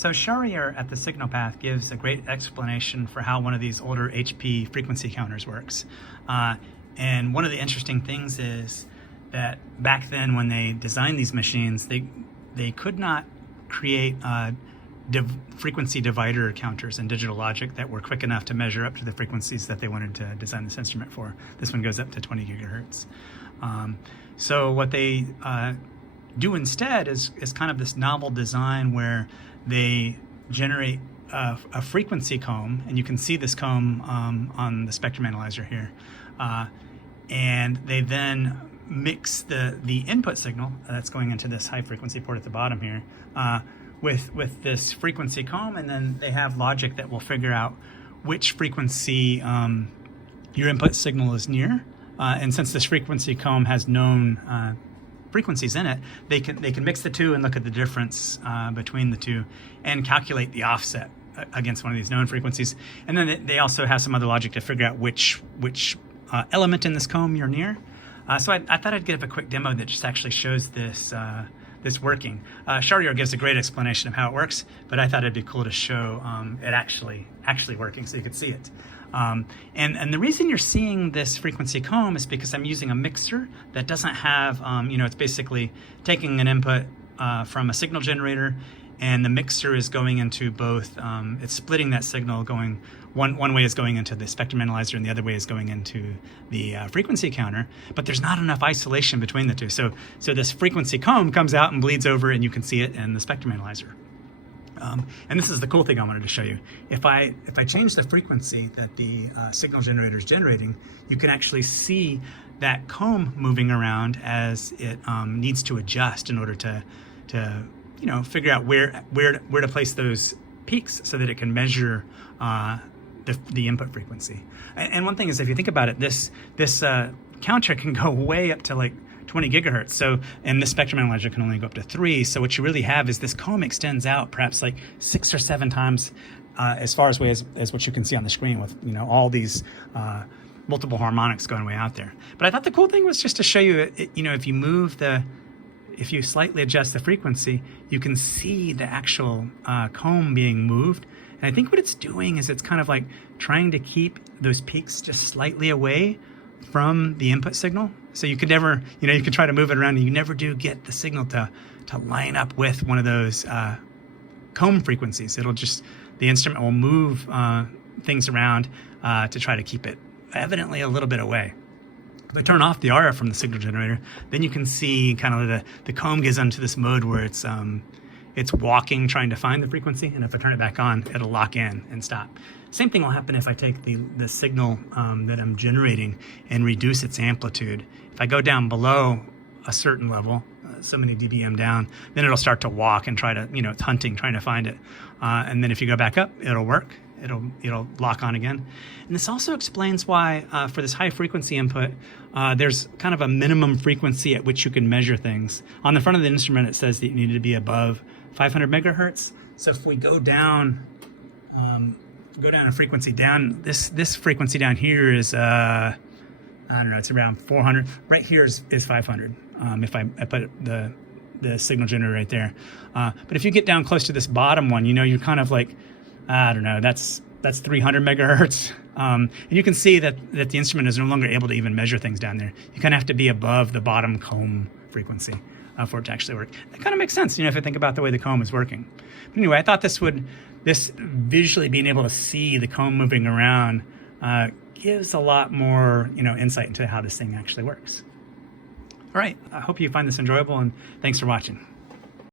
So Sharier at the signal path gives a great explanation for how one of these older HP frequency counters works. And one of the interesting things is that back then when they designed these machines, they could not create frequency divider counters in digital logic that were quick enough to measure up to the frequencies that they wanted to design this instrument for. This one goes up to 20 gigahertz. So what they do instead is kind of this novel design where they generate a frequency comb, and you can see this comb on the spectrum analyzer here. And they then mix the input signal that's going into this high frequency port at the bottom here with this frequency comb, and then they have logic that will figure out which frequency your input signal is near. And since this frequency comb has known frequencies in it, they can mix the two and look at the difference between the two and calculate the offset against one of these known frequencies. And then they also have some other logic to figure out which element in this comb you're near. So I thought I'd give a quick demo that just actually shows this working. Sharier gives a great explanation of how it works, but I thought it'd be cool to show it actually working so you could see it. And the reason you're seeing this frequency comb is because I'm using a mixer that doesn't have, it's basically taking an input from a signal generator, and the mixer is going into both, it's splitting that signal, going one way is going into the spectrum analyzer and the other way is going into the frequency counter, but there's not enough isolation between the two. So this frequency comb comes out and bleeds over, and you can see it in the spectrum analyzer. And this is the cool thing I wanted to show you. If I change the frequency that the signal generator is generating, you can actually see that comb moving around as it needs to adjust in order to figure out where to place those peaks so that it can measure the input frequency. And one thing is, if you think about it, this counter can go way up to like 20 gigahertz. So, and the spectrum analyzer can only go up to 3. So what you really have is this comb extends out perhaps like 6 or 7 times as far as what you can see on the screen with, all these multiple harmonics going way out there. But I thought the cool thing was just to show you, if you slightly adjust the frequency, you can see the actual comb being moved. And I think what it's doing is it's kind of like trying to keep those peaks just slightly away from the input signal. So you could never, you could try to move it around and you never do get the signal to line up with one of those comb frequencies. The instrument will move things around to try to keep it evidently a little bit away. If I turn off the RF from the signal generator, then you can see kind of the comb gets into this mode where it's walking, trying to find the frequency, and if I turn it back on, it'll lock in and stop. Same thing will happen if I take the signal that I'm generating and reduce its amplitude. If I go down below a certain level, so many dBm down, then it'll start to walk and try to, it's hunting, trying to find it. And then if you go back up, it'll work. It'll lock on again. And this also explains why for this high frequency input, there's kind of a minimum frequency at which you can measure things. On the front of the instrument, it says that you need to be above 500 megahertz. So if we go down a frequency down, this frequency down here is, I don't know, it's around 400. Right here is 500. If I put the signal generator right there. But if you get down close to this bottom one, you're kind of like, I don't know, that's 300 megahertz. And you can see that the instrument is no longer able to even measure things down there. You kind of have to be above the bottom comb frequency for it to actually work. That kind of makes sense, if you think about the way the comb is working. But anyway, I thought this visually being able to see the comb moving around gives a lot more, insight into how this thing actually works. All right, I hope you find this enjoyable, and thanks for watching.